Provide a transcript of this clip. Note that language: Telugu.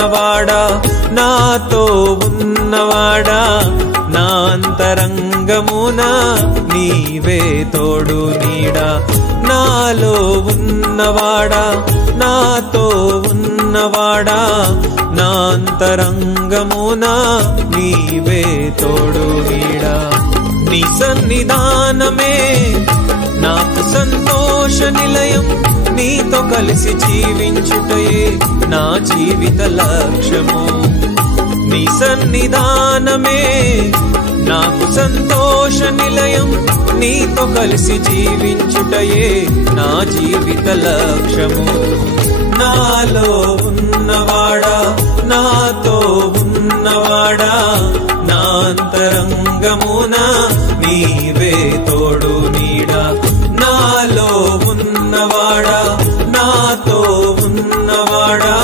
ఉన్నవాడా నాతో ఉన్నవాడా నా అంతరంగమున నీవే తోడు నీడా నాలో ఉన్నవాడా నాతో ఉన్నవాడా నా అంతరంగమున నీవే తోడు నీడా నీ సన్నిధానమే నాకు సంతోష నిలయం నీతో కలిసి జీవించుటయే నా జీవిత లక్ష్యము నీ సన్నిధానమే నాకు సంతోష నిలయం నీతో కలిసి జీవించుటయే నా జీవిత లక్ష్యము నాలో ఉన్నవాడా నాతో ఉన్నవాడా నా అంతరంగమున నీవే తోడు నీడా నాలో ఉన్నవాడా నాతో ఉన్నవాడా